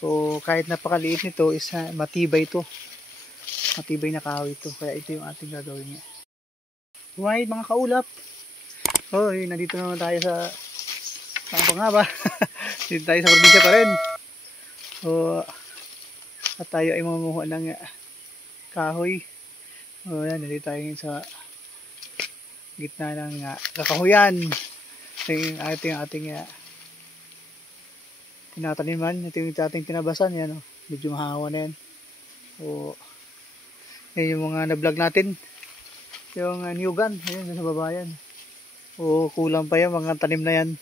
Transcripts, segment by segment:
So kahit napakaliit nito is matibay ito. Matibay na kahoy ito. Kaya ito yung ating gagawin niya. Right mga kaulap. Hoy, nandito naman tayo sa saan pa nga ba? Dito tayo sa probinsya pa rin. So at tayo ay mamuha ng kahoy. So yan, nandito tayo sa gitna ng kakahuyan. Ito yung ating tinataniman. Ito yung ating tinabasan. Yan, medyo mahawa na yan. So yan yung mga na-vlog natin. Yung niyugan. Ayan, sa baba yan. O kulang pa yan, mga tanim na yan.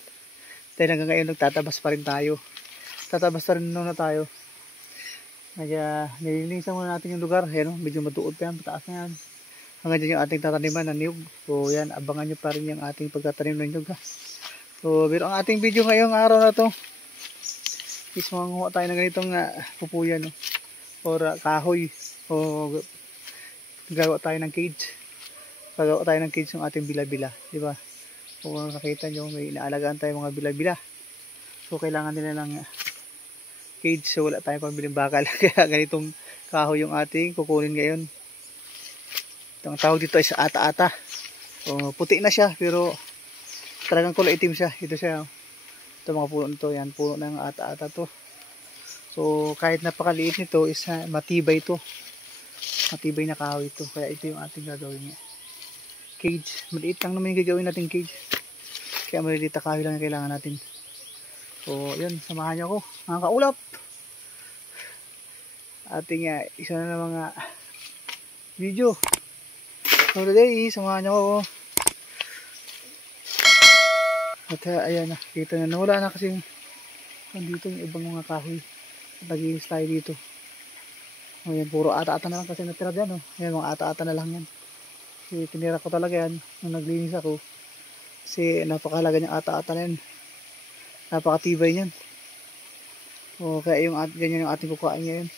Dahil hanggang ngayon nagtatabas pa rin tayo. Tatabas na rin na tayo. Kaya nililinisan muna natin yung lugar. Ayan, medyo matuod pa yan, pataas na yan. Hanggang dyan yung ating tataniman na niyug. So yan, abangan nyo pa rin yung ating pagtatanim ng niyug. So pero ang ating video ngayong araw na to is manguha tayo ng ganitong pupuyan or kahoy. O gagawa tayo ng cage. Gagawa tayo ng cage ng ating bila-bila, di ba? Kung nakita nyo, may inaalagaan tayo mga bila-bila. So kailangan nila ng cage. So wala tayong pambiling bakal. Kaya ganitong kahoy yung ating kukunin ngayon. Ang tawag dito ay sa ata-ata. So puti na siya pero talagang kulay itim siya. Ito siya. Ito mga puno nito. Yan, puno ng ata-ata to. So kahit napakaliit nito is matibay ito. Matibay na kahoy ito. Kaya ito yung ating gagawin niya. Cage. Maliit lang naman yung gagawin natin cage. Kaya maliliit na kahoy lang yung kailangan natin. So yun, samahan niyo ako mga kaulap. Ating isa na ng mga video. So today, samahan niyo ako. At ayan na, kita na wala na kasi nandito yung ibang mga kahoy. Nagiinis tayo dito. Ayan, puro ata-ata na lang kasi natira dyan. Ayan, mga ata-ata na lang yan. Kasi tinira ko talaga yan nung naglinis ako. Kasi napakahalaga niyang ata-ata na yan. Napakatibay niyan. O kaya yung ganyan yung ating kukuhaan ngayon.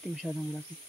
Ito masyadong malaki.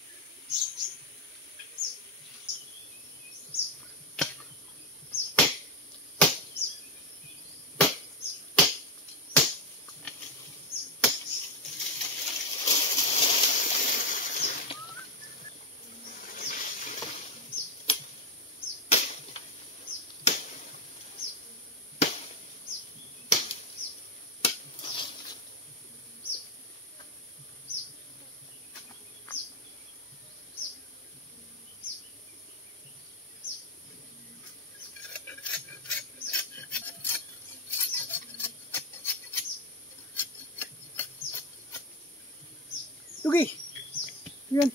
Tugi! Yan.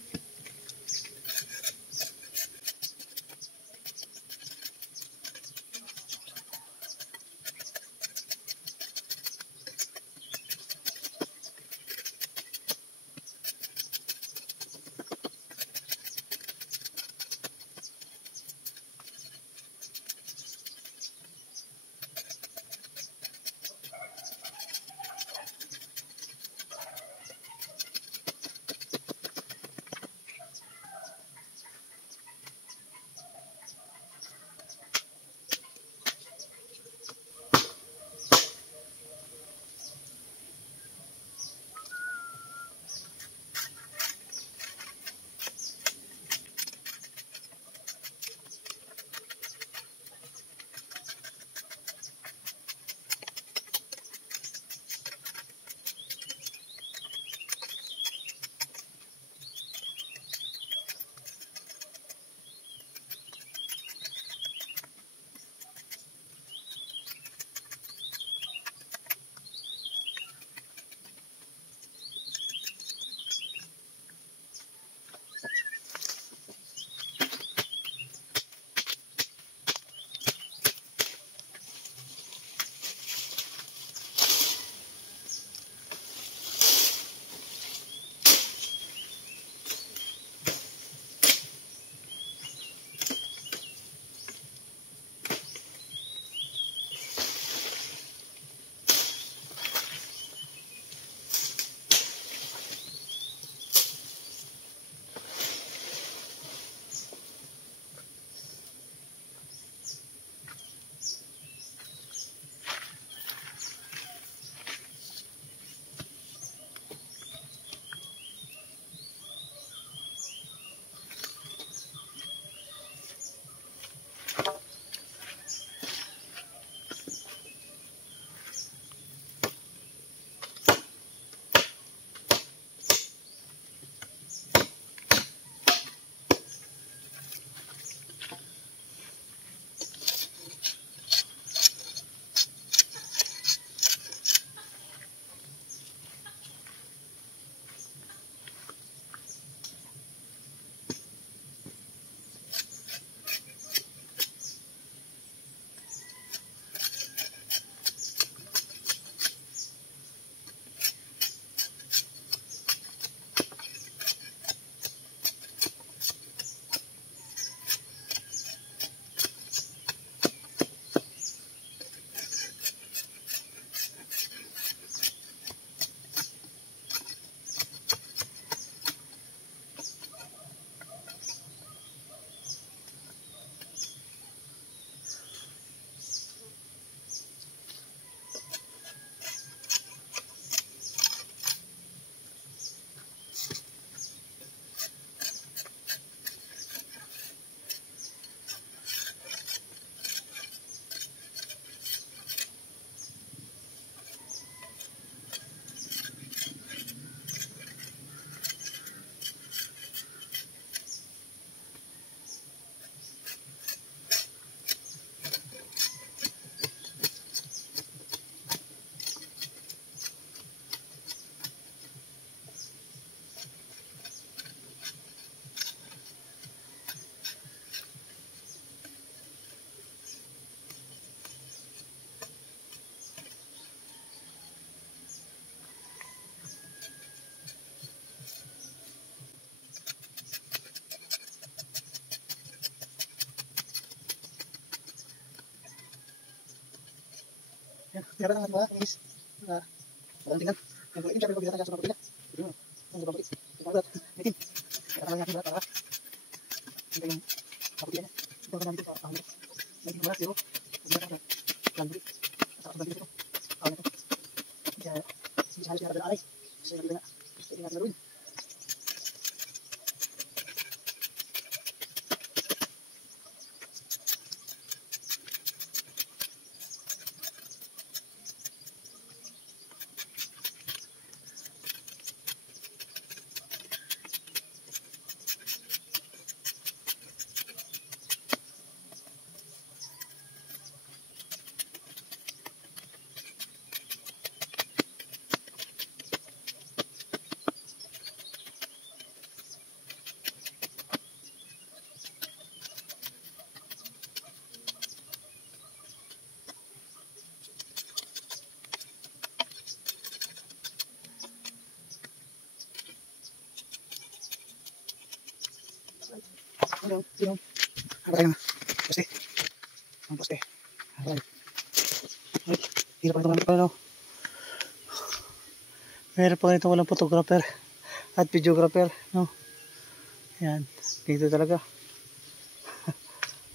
Kaya lang natin mga guys. Walang tingnan. Yung mga syempre pag-ibatan kaya sa mga pagkila. Ang sobrang pakit. Yung mga mitin. Kaya lang natin para hindi yung kapagkila niya. Ito ka namin ito sa ahon. Hindi mo na zero. Hindi na lang buli. Sa kapag dito. Ahon na ito. Kaya sige sa halos kaya natin alay. Kasi natin na. Hindi natin naruin. Sino? Apa tayo na? Poste. Ang poste. Alright. Ay, hirap pa ito ano. Meron pa ganito walang photographer at videographer, no? Yan. Dito talaga.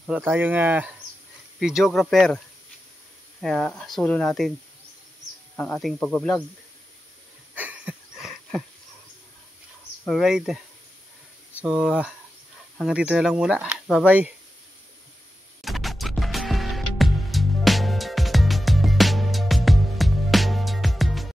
Wala tayong videographer. Kaya solo natin ang ating pagbablog. Alright. So, hanggang dito na lang muna. Bye-bye.